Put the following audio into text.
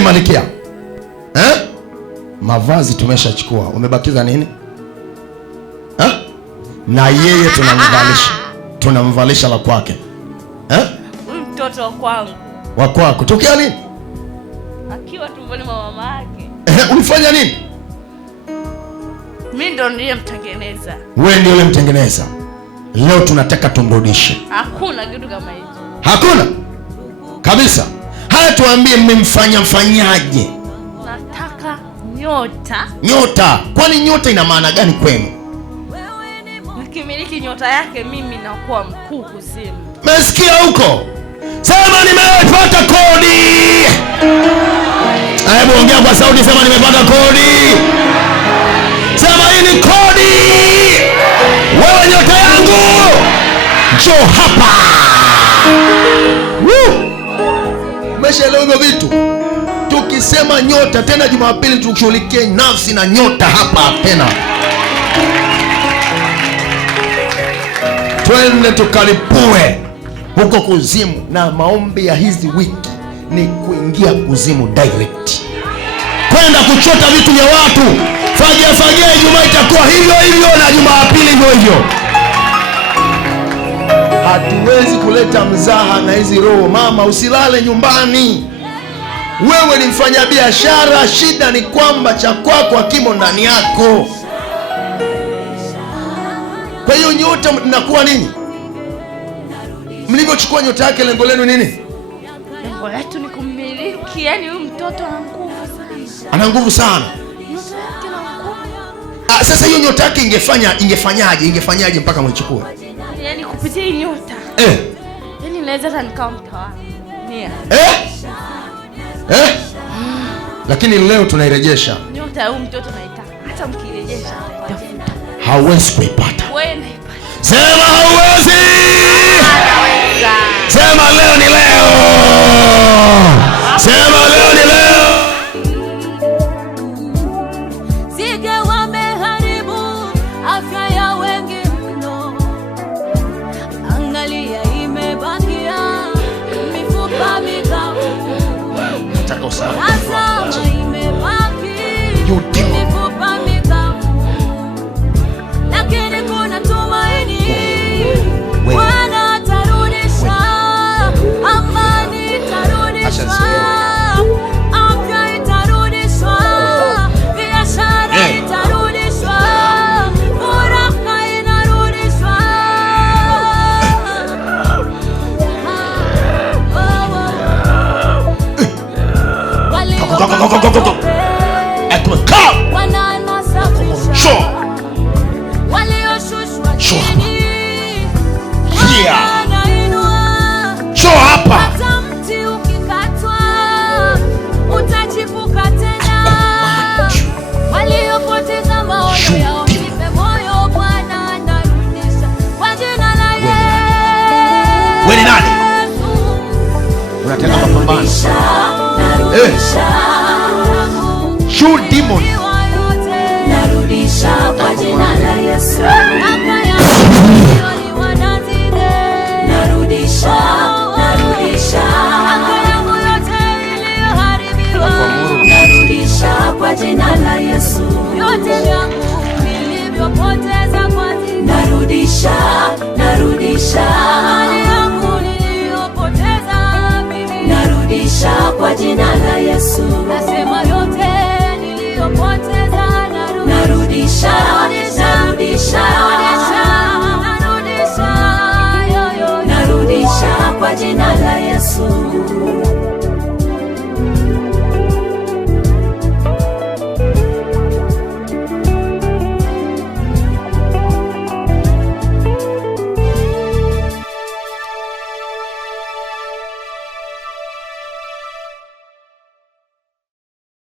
Malkia. Mavazi tumeshachukua. Umebakiza nini? Na yeye tunamvalisha la kwake. Mtoto kwangu. Wa kwako. Tokea nini? Akiwa tumboni mwa mama yake. Ulifanya nini? Mimi ndo niliyemtengeneza. Wewe ndio ulimtengeneza. Leo tunataka tumrudishe. Hakuna kitu kama hicho. Hakuna kabisa. Haya, tuambie mfanyaje? Nataka nyota. Nyota? Kwani nyota ina maana gani kwenu? Nikimiliki nyota yake mimi nakuwa mkuu kuzimu. Mesikia huko? Sema nimepata kodi. Hebu ongea kwa sauti, sema nimepata kodi. Sema hii ni kodi. Wewe nyota yangu, njoo hapa. Umeshaelewa hivyo vitu? Tukisema nyota tena Jumapili tukushughulikie nafsi na nyota hapa tena. Twende tukalipue huko kuzimu, na maombi ya hizi wiki ni kuingia kuzimu direct, kwenda kuchota vitu vya watu. Fagia Ijumaa itakuwa hivyo hivyo na Jumapili hivyo hivyo. Hatuwezi kuleta mzaha na hizi roho. Mama, usilale nyumbani. Wewe ni mfanya biashara, shida ni kwamba cha kwako hakimo ndani yako. Kwa hiyo nyota mnakuwa nini? Mlivyochukua nyota yake, lengo lenu nini? Lengo letu ni kumiliki. Yaani huyu mtoto ana nguvu sana. Ana nguvu sana. Nyota yake na nguvu. Sasa hiyo nyota yake ingefanyaje mpaka mwichukue? Yaani kupitia hii nyota. Yaani naweza hata nikawa mtawala. Lakini leo tunairejesha. Nyota ya huyu mtoto naitaka. Hata mkirejesha tafuta. Hauwezi kuipata. Wewe naipata. Sema hauwezi. Sema leo ni leo. Sema leo ni leo. Zige wameharibu afya ya wengi mno. Angalia imebakia mifupa mikavu. Nataka usawa. Sasa imebaki mifupa mikavu. Lakini kuna tumaini. Bwana atarudisha amani, itarudishwa afya, itarudishwa biashara, itarudishwa furaha, inarudishwa. Walioshushwa chini hata mti ukikatwa utachipuka tena. Waliopoteza maono yao nipe moyo, Bwana anarudisha kwa jina la Yesu. Wewe ni nani? Unataka mapambano? Shoot demon. Narudisha kwa jina la Yesu.